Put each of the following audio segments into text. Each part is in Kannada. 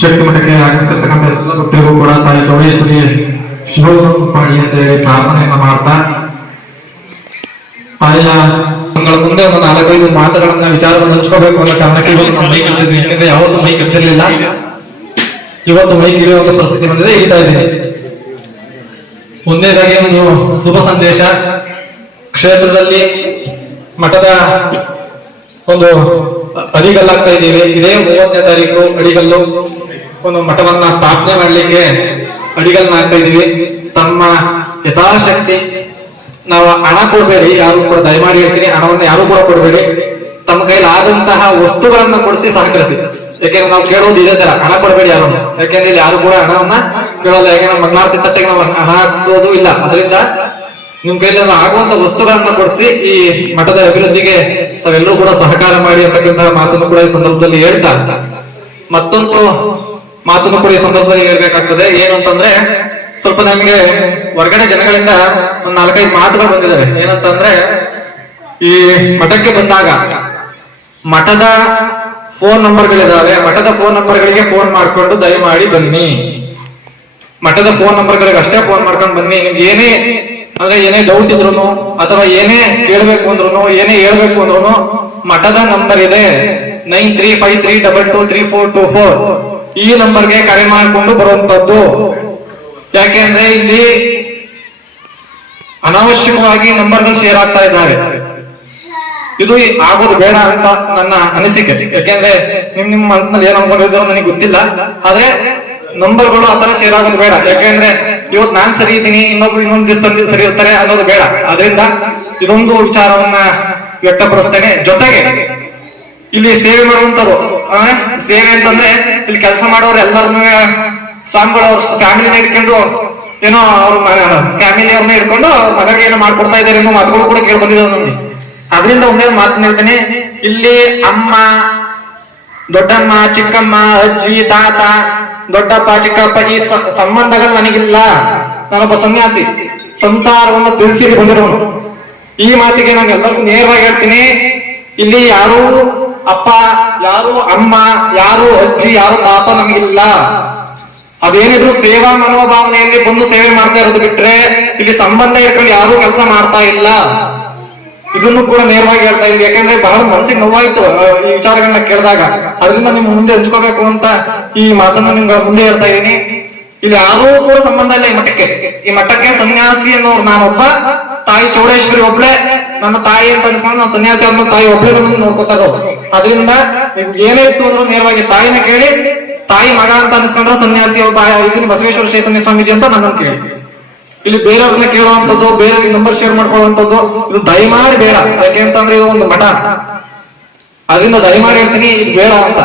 ಶಕ್ತಿ ಮಠಕ್ಕೆ ಆಗಮಿಸಿರ್ತಕ್ಕಂಥ ಎಲ್ಲ ಭಕ್ತರಿಗೂ ಕೂಡ ತಾಯಿ ಗೌರೇಶ್ವರಿ ಶುಭವನ್ನು ಮಾಡಿ ಅಂತ ಹೇಳಿ ಪ್ರಾರ್ಥನೆಯನ್ನು ಮಾಡ್ತಾ ತಾಯಿಯ ಮುಂದೆ ಒಂದು ನಾಲ್ಕೈದು ಮಾತುಗಳನ್ನ ವಿಚಾರವನ್ನು ಹಂಚ್ಕೋಬೇಕು ಅನ್ನೋ ಕಾರಣಕ್ಕೆ ಮೈಕ್ ಯಾಕಂದ್ರೆ ಯಾವತ್ತು ಮೈಕ್ ಇರ್ತಿರ್ಲಿಲ್ಲ ಇವತ್ತು ಮೈಕ್ ಇಡುವಂತ ಪರಿಸ್ಥಿತಿ ಬಂದಿದೆ, ಹಿಡಿತಾ ಇದ್ದೀನಿ. ಒಂದೇದಾಗಿ ಒಂದು ಶುಭ ಸಂದೇಶ. ಕ್ಷೇತ್ರದಲ್ಲಿ ಮಠದ ಒಂದು ಅಡಿಗಲ್ಲಾಗ್ತಾ ಇದ್ದೀವಿ. ಇದೇ ಮೂವತ್ತನೇ ತಾರೀಕು ಅಡಿಗಲ್ಲು. ಒಂದು ಮಠವನ್ನ ಸ್ಥಾಪನೆ ಮಾಡಲಿಕ್ಕೆ ಅಡಿಗಲ್ ಮಾಡ್ತಾ ಇದೀವಿ ತಮ್ಮ ಯಥಾಶಕ್ತಿ, ನಾವು ಹಣ ಕೊಡ್ಬೇಡಿ, ಯಾರು ಕೂಡ ದಯಮಾಡಿ ಹೇಳ್ತೀನಿ, ಹಣವನ್ನು ಯಾರು ಕೂಡ ಕೊಡಬೇಡಿ. ತಮ್ಮ ಕೈಲಿ ಆದಂತಹ ವಸ್ತುಗಳನ್ನ ಕೊಡಿಸಿ ಸಹಕರಿಸಿ. ಯಾಕೆಂದ್ರೆ ನಾವು ಕೇಳೋದು ಇದೇ ತರ, ಹಣ ಕೊಡಬೇಡಿ ಯಾರನ್ನು. ಯಾಕೆಂದ್ರೆ ಇಲ್ಲಿ ಯಾರು ಕೂಡ ಹಣವನ್ನ ಕೇಳೋಲ್ಲ. ಯಾಕೆಂದ್ರೆ ಮಂಗಳಾರತಿ ತಟ್ಟೆಗೆ ನಾವು ಹಣ ಹಾಕ್ಸೋದು ಇಲ್ಲ. ಅದರಿಂದ ನಿಮ್ ಕೈಲಿ ಆಗುವಂತ ವಸ್ತುಗಳನ್ನ ಕೊಡಿಸಿ ಈ ಮಠದ ಅಭಿವೃದ್ಧಿಗೆ ತಾವೆಲ್ಲರೂ ಕೂಡ ಸಹಕಾರ ಮಾಡಿ ಅಂತಕ್ಕಂತಹ ಮಾತನ್ನು ಕೂಡ ಈ ಸಂದರ್ಭದಲ್ಲಿ ಹೇಳ್ತಾ ಮತ್ತೊಂದು ಮಾತನ್ನು ಕೂಡ ಈ ಸಂದರ್ಭದಲ್ಲಿ ಹೇಳ್ಬೇಕಾಗ್ತದೆ. ಏನು ಅಂತಂದ್ರೆ ಸ್ವಲ್ಪ ನಮಗೆ ಹೊರಗಡೆ ಜನಗಳಿಂದ ಒಂದ್ ನಾಲ್ಕೈದು ಮಾತುಗಳು ಬಂದಿದ್ದಾವೆ ಏನಂತಂದ್ರೆ, ಈ ಮಠಕ್ಕೆ ಬಂದಾಗ ಮಠದ ಫೋನ್ ನಂಬರ್ಗಳಿದಾವೆ. ಮಠದ ಫೋನ್ ನಂಬರ್ಗಳಿಗೆ ಫೋನ್ ಮಾಡ್ಕೊಂಡು ದಯಮಾಡಿ ಬನ್ನಿ. ಮಠದ ಫೋನ್ ನಂಬರ್ಗಳಿಗೆ ಅಷ್ಟೇ ಫೋನ್ ಮಾಡ್ಕೊಂಡು ಬನ್ನಿ. ನಿಮ್ಗೆ ಏನೇ, ಅಂದ್ರೆ ಏನೇ ಡೌಟ್ ಇದ್ರು ಅಥವಾ ಏನೇ ಕೇಳಬೇಕು ಅಂದ್ರು ಏನೇ ಹೇಳ್ಬೇಕು ಅಂದ್ರು ಮಠದ ನಂಬರ್ ಇದೆ nine three five three double two three four two four. ಈ ನಂಬರ್ಗೆ ಕರೆ ಮಾಡಿಕೊಂಡು ಬರುವಂತದ್ದು. ಯಾಕೆಂದ್ರೆ ಇಲ್ಲಿ ಅನಾವಶ್ಯಕವಾಗಿ ನಂಬರ್ಗಳು ಶೇರ್ ಆಗ್ತಾ ಇದ್ದಾರೆ ಇದು ಆಗೋದು ಬೇಡ ಅಂತ ನನ್ನ ಅನಿಸಿಕೆ. ಯಾಕೆಂದ್ರೆ ನಿಮ್ ನಿಮ್ ಮನಸ್ಸಿನಲ್ಲಿ ಏನ್ ಅನ್ಕೊಂಡಿದ್ರು ನನಗೆ ಗೊತ್ತಿಲ್ಲ. ಆದ್ರೆ ನಂಬರ್ಗಳು ಆ ತರ ಶೇರ್ ಆಗೋದು ಬೇಡ. ಯಾಕೆಂದ್ರೆ ಇವತ್ತು ನಾನ್ ಸರಿ ಇದ್ದೀನಿ ಇನ್ನೊಬ್ರು ಇನ್ನೊಂದು ದಿವಸ ಸರಿ ಇರ್ತಾರೆ ಅನ್ನೋದು ಬೇಡ. ಅದರಿಂದ ಇದೊಂದು ವಿಚಾರವನ್ನ ವ್ಯಕ್ತಪಡಿಸ್ತೇನೆ. ಜೊತೆಗೆ ಇಲ್ಲಿ ಸೇವೆ ಮಾಡುವಂತವ್ರು ಆ, ಸೇವೆ ಅಂತಂದ್ರೆ ಇಲ್ಲಿ ಕೆಲಸ ಮಾಡೋರು ಎಲ್ಲರನ್ನೂ ಸ್ವಾಮಿಗಳು ಅವ್ರ ಫ್ಯಾಮಿಲಿನ ಇಟ್ಕೊಂಡು ಏನೋ ಅವ್ರ ಫ್ಯಾಮಿಲಿ ಅವ್ರನ್ನ ಇಟ್ಕೊಂಡು ಮನೆಗೆ ಏನೋ ಮಾಡ್ಕೊಡ್ತಾ ಇದಾರೆ ಅನ್ನೋ ಮಾತುಗಳು ಕೂಡ ಕೇಳಿ ಬಂದಿದ್ದಾವೆ ನಮ್ಗೆ. ಅದರಿಂದ ಒಂದೇ ಮಾತು ಹೇಳ್ತೇನೆ, ಇಲ್ಲಿ ಅಮ್ಮ, ದೊಡ್ಡಮ್ಮ, ಚಿಕ್ಕಮ್ಮ, ಅಜ್ಜಿ, ತಾತ, ದೊಡ್ಡಪ್ಪ, ಚಿಕ್ಕಪ್ಪ ಈ ಸಂಬಂಧಗಳು ನನಗಿಲ್ಲ. ನಾನೊಬ್ಬ ಸನ್ಯಾಸಿ. ಸಂಸಾರವನ್ನು ತಿಳಿಸಿ ಬಂದಿರೋನು. ಈ ಮಾತಿಗೆ ನಾನು ಎಲ್ಲರಿಗೂ ನೇರವಾಗಿ ಹೇಳ್ತೀನಿ. ಇಲ್ಲಿ ಯಾರು ಅಪ್ಪ, ಯಾರು ಅಮ್ಮ, ಯಾರು ಅಜ್ಜಿ, ಯಾರು ತಾತ ನಮಗಿಲ್ಲ. ಅದೇನಿದ್ರು ಸೇವಾ ಮನೋಭಾವನೆಯಲ್ಲಿ ಬಂದು ಸೇವೆ ಮಾಡ್ತಾ ಇರೋದು ಬಿಟ್ರೆ ಇಲ್ಲಿ ಸಂಬಂಧ ಇಟ್ಕೊಂಡು ಯಾರು ಕೆಲಸ ಮಾಡ್ತಾ ಇಲ್ಲ. ಇದನ್ನು ಕೂಡ ನೇರವಾಗಿ ಹೇಳ್ತಾ ಇದ್ವಿ ಯಾಕಂದ್ರೆ ಬಹಳ ಮನಸ್ಸಿಗೆ ನೋವಾಯ್ತು ಈ ವಿಚಾರಗಳನ್ನ ಕೇಳಿದಾಗ. ಅದರಿಂದ ನಿಮ್ ಮುಂದೆ ಹಂಚ್ಕೋಬೇಕು ಅಂತ ಈ ಮಾತನ್ನ ನಿಮ್ಗಳ ಮುಂದೆ ಹೇಳ್ತಾ ಇದೀನಿ. ಇಲ್ಲಿ ಯಾರೂ ಕೂಡ ಸಂಬಂಧ ಇಲ್ಲ ಈ ಮಠಕ್ಕೆ. ಈ ಮಠಕ್ಕೆ ಸನ್ಯಾಸಿ ಅನ್ನೋರು ನಾನೊಬ್ಬ, ತಾಯಿ ಚೌಡೇಶ್ವರಿ ಒಬ್ಳೆ. ನನ್ನ ತಾಯಿ ಅಂತ ಅನ್ಸ್ಕೊಂಡು ನಾನು ಸನ್ಯಾಸಿ ಅನ್ನೋ ತಾಯಿ ಒಬ್ಳೆ ನನ್ನ ನೋಡ್ಕೊತಾರೋ ಅದರಿಂದ ನಿಮ್ಗೆ ಏನೇ ಅಂದ್ರೂ ನೇರವಾಗಿ ತಾಯಿನ ಕೇಳಿ, ತಾಯಿ ಮಗ ಅಂತ ಅನ್ಸ್ಕೊಂಡ್ರೆ ಸನ್ಯಾಸಿ ಒಬ್ಬ ಇದೀನಿ ಬಸವೇಶ್ವರ ಚೈತನ್ಯ ಸ್ವಾಮೀಜಿ ಅಂತ ನನ್ನನ್ನು ಕೇಳಿ. ಇಲ್ಲಿ ಬೇರೆಯವ್ರನ್ನ ಕೇಳುವಂತದ್ದು ಬೇರೆಯವ್ರಿಗೆ ನಂಬರ್ ಶೇರ್ ಮಾಡ್ಕೊಳ್ಳುವಂಥದ್ದು, ಇದು ದಯಮಾಡಿ ಬೇಡ. ಯಾಕೆ ಅಂತಂದ್ರೆ ಇದು ಒಂದು ಮಠ. ಅದರಿಂದ ದಯಮಾಡಿ ಹೇಳ್ತೀನಿ, ಇದು ಬೇಡ ಅಂತ.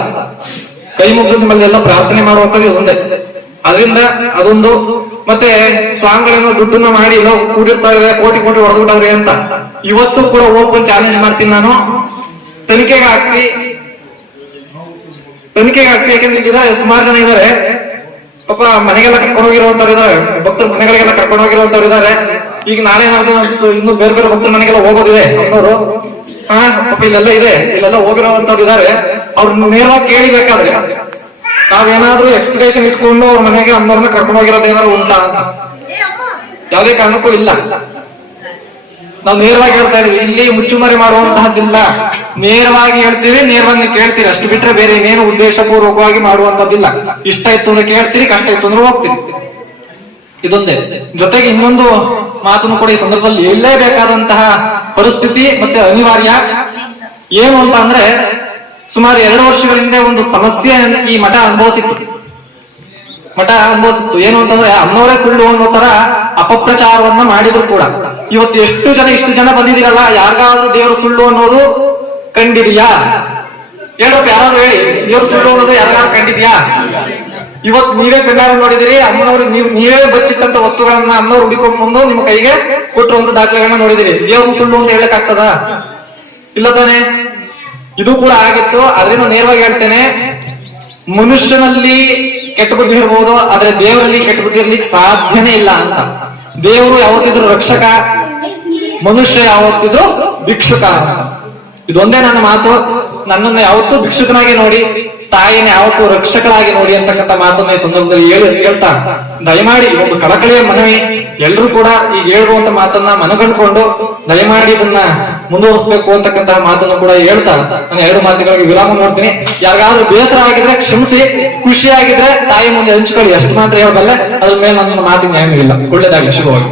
ಕೈ ಮುಗಿದ ಮೇಲೆ ಎಲ್ಲ ಪ್ರಾರ್ಥನೆ ಮಾಡುವಂಥದ್ದು ಇದೊಂದೇ ಅದರಿಂದ ಅದೊಂದು, ಮತ್ತೆ ಸ್ವಾಮಿಗಳನ್ನ ದುಡ್ಡನ್ನ ಮಾಡಿ ಕೂಡಿರ್ತಾರೆ ಕೋಟಿ ಕೋಟಿ ಹೊಡೆದ್ಬಿಟ್ಟವ್ರೆ ಅಂತ. ಇವತ್ತು ಕೂಡ ಓಪನ್ ಚಾಲೆಂಜ್ ಮಾಡ್ತೀನಿ ನಾನು. ತನಿಖೆಗೆ ಹಾಕ್ಸಿ ತನಿಖೆಗೆ ಹಾಕ್ಸಿ ಯಾಕಂದ್ರೆ ಸುಮಾರು ಜನ ಇದ್ದಾರೆ ಪಾಪ ಮನೆಗೆಲ್ಲ ಕರ್ಕೊಂಡು ಹೋಗಿರುವಂತವ್ರು ಇದಾರೆ. ಭಕ್ತರು ಮನೆಗಳಿಗೆಲ್ಲ ಕರ್ಕೊಂಡು ಹೋಗಿರುವಂತವ್ರು ಇದಾರೆ. ಈಗ ನಾಳೆ ನಾಡ್ದು ಇನ್ನು ಬೇರೆ ಬೇರೆ ಭಕ್ತರ ಮನೆಗೆಲ್ಲ ಹೋಗೋದಿದೆ ಅನ್ನೋರು ಹಾ ಪಾಪ ಇಲ್ಲೆಲ್ಲ ಇದೆ. ಇಲ್ಲೆಲ್ಲ ಹೋಗಿರುವಂತವ್ರು ಇದಾರೆ. ಅವ್ರನ್ನ ನೇರವಾಗಿ ಕೇಳಿಬೇಕಾದ್ರೆ ನಾವೇನಾದ್ರೂ ಎಕ್ಸ್ಪೆಕ್ಟೇಷನ್ ಇಟ್ಕೊಂಡು ಅವ್ರ ಮನೆಗೆ ಅಂದವ್ರನ್ನ ಕರ್ಕೊಂಡು ಹೋಗಿರೋದೇನಾದ್ರು ಉಂಟಾ? ಯಾವುದೇ ಕಾರಣಕ್ಕೂ ಇಲ್ಲ. ನಾವು ನೇರವಾಗಿ ಹೇಳ್ತಾ ಇದೀವಿ, ಇಲ್ಲಿ ಮುಚ್ಚುಮರೆ ಮಾಡುವಂತಹದ್ದಿಲ್ಲ. ನೇರವಾಗಿ ಹೇಳ್ತೀವಿ, ನೇರವಾಗಿ ಕೇಳ್ತೀರಿ. ಅಷ್ಟು ಬಿಟ್ರೆ ಬೇರೆ ಇನ್ನೇನು ಉದ್ದೇಶಪೂರ್ವಕವಾಗಿ ಮಾಡುವಂತದ್ದಿಲ್ಲ ಇಷ್ಟ ಇತ್ತು ಅಂದ್ರೆ ಕೇಳ್ತೀರಿ, ಕಷ್ಟ ಇತ್ತು ಅಂದ್ರೆ ಹೋಗ್ತೀರಿ. ಇದೊಂದೇ. ಜೊತೆಗೆ ಇನ್ನೊಂದು ಮಾತನ್ನು ಕೂಡ. ಈ ಸಂದರ್ಭದಲ್ಲಿ ಹೇಳಲೇಬೇಕಾದಂತಹ ಪರಿಸ್ಥಿತಿ ಮತ್ತೆ ಅನಿವಾರ್ಯ. ಏನು ಅಂತ ಅಂದ್ರೆ, ಸುಮಾರು ಎರಡು ವರ್ಷಗಳ ಹಿಂದೆ ಒಂದು ಸಮಸ್ಯೆ ಈ ಮಠ ಅನುಭವಿಸಿತ್ತು. ಮಠ ಅನುಭವಿಸಿತ್ತು. ಏನು ಅಂತಂದ್ರೆ, ಅಮ್ಮವರೇ ಸುಳ್ಳು ಅನ್ನೋ ತರ ಅಪಪ್ರಚಾರವನ್ನ ಮಾಡಿದ್ರು ಕೂಡ. ಇವತ್ತು ಎಷ್ಟು ಜನ ಇಷ್ಟು ಜನ ಬಂದಿದ್ದೀರಲ್ಲ, ಯಾರಿಗಾದ್ರೂ ದೇವರು ಸುಳ್ಳು ಅನ್ನೋದು ಕಂಡಿದೆಯಾ? ಹೇಳಪ್ಪ ಯಾರಾದ್ರೂ ಹೇಳಿ, ದೇವ್ರು ಸುಳ್ಳು ಅನ್ನೋದು ಯಾರಿಗಾದ್ರೂ ಕಂಡಿದ್ಯಾ? ಇವತ್ ನೀವೇ ಬೆಂಗಾರ ನೋಡಿದಿರಿ, ಅಮ್ಮನವರು ನೀವು, ನೀವೇ ಬಚ್ಚಿಟ್ಟಂತ ವಸ್ತುಗಳನ್ನ ಅಮ್ಮನವ್ರು ಹುಡುಕೊಂಡು ಬಂದು ನಿಮ್ಮ ಕೈಗೆ ಕೊಟ್ಟಿರುವಂತ ದಾಖಲೆಗಳನ್ನ ನೋಡಿದಿರಿ. ದೇವ್ರು ಸುಳ್ಳು ಅಂತ ಹೇಳಕ್ ಆಗ್ತದ ಇಲ್ಲ ತಾನೆ? ಇದು ಕೂಡ ಆಗಿತ್ತು, ಅದರಿಂದ ನೇರವಾಗಿ ಹೇಳ್ತೇನೆ, ಮನುಷ್ಯನಲ್ಲಿ ಕೆಟ್ಟ ಬುದ್ಧಿ ಇರ್ಬೋದು, ಆದ್ರೆ ದೇವರಲ್ಲಿ ಕೆಟ್ಟ ಬುದ್ಧಿ ಇರ್ಲಿಕ್ಕೆ ಸಾಧ್ಯನೇ ಇಲ್ಲ ಅಂತ. ದೇವರು ಯಾವತ್ತಿದ್ರು ರಕ್ಷಕ, ಮನುಷ್ಯ ಯಾವತ್ತಿದ್ರು ಭಿಕ್ಷುಕ. ಇದೊಂದೇ ನನ್ನ ಮಾತು. ನನ್ನನ್ನು ಯಾವತ್ತೂ ಭಿಕ್ಷುಕನಾಗಿ ನೋಡಿ ತಾಯಿನ ಯಾವತ್ತೂ ರಕ್ಷಕಳಾಗಿ ನೋಡಿ ಅಂತಕ್ಕಂಥ ಮಾತನ್ನ ಈ ಸಂದರ್ಭದಲ್ಲಿ ಹೇಳಿ ಹೇಳ್ತಾ. ದಯಮಾಡಿ ಒಂದು ಕಳಕಳಿಯ ಮನವಿ. ಎಲ್ಲರೂ ಕೂಡ ಈಗ ಹೇಳುವಂತ ಮಾತನ್ನ ಮನಗಂಡ್ಕೊಂಡು ದಯಮಾಡಿ ಇದನ್ನ ಮುಂದುವರಿಸಬೇಕು ಅಂತಕ್ಕಂತಹ ಮಾತನ್ನು ಕೂಡ ಹೇಳ್ತಾ ನಾನು ಎರಡು ಮಾತುಗಳಿಗೆ ವಿರಾಮ ನೋಡ್ತೀನಿ. ಯಾರಿಗಾದ್ರೂ ಬೇಸರ ಆಗಿದ್ರೆ ಕ್ಷಮಿಸಿ ಖುಷಿ ಆಗಿದ್ರೆ ತಾಯಿ ಮುಂದೆ ಹಂಚ್ಕೊಳ್ಳಿ. ಅಷ್ಟು ಮಾತ್ರ ಹೇಳಬಲ್ಲೆ, ಅದ್ರ ಮೇಲೆ ನನ್ನ ಮಾತಿನ ನ್ಯಾಯ ಇಲ್ಲ. ಒಳ್ಳೇದಾಗಲಿ ಶುಭವಾಗಿ